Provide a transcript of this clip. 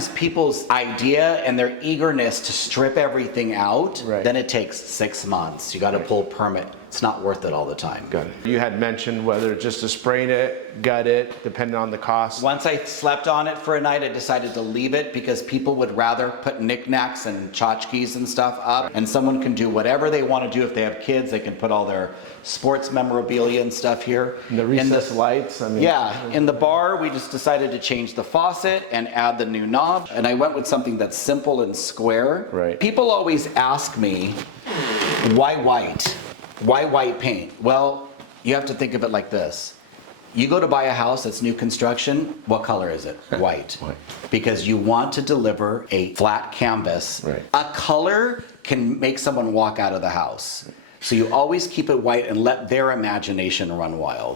sometimes people's idea and their eagerness to strip everything out, Right. then it takes 6 months. You got to pull permit. It's not worth it all the time. Got it. You had mentioned whether just to spray it, gut it, depending on the cost. Once I slept on it for a night, I decided to leave it because people would rather put knickknacks and tchotchkes and stuff up. And someone can do whatever they want to do. If they have kids, they can put all their sports memorabilia and stuff here. And the recessed lights, I mean. Yeah, in the bar, we just decided to change the faucet and add the new knob. And I went with something that's simple and square. Right. People always ask me, why white? Why white paint? Well, you have to think of it like this. You go to buy a house that's new construction, what color is it? White. White. Because you want to deliver a flat canvas. Right. A color can make someone walk out of the house. So you always keep it white and let their imagination run wild.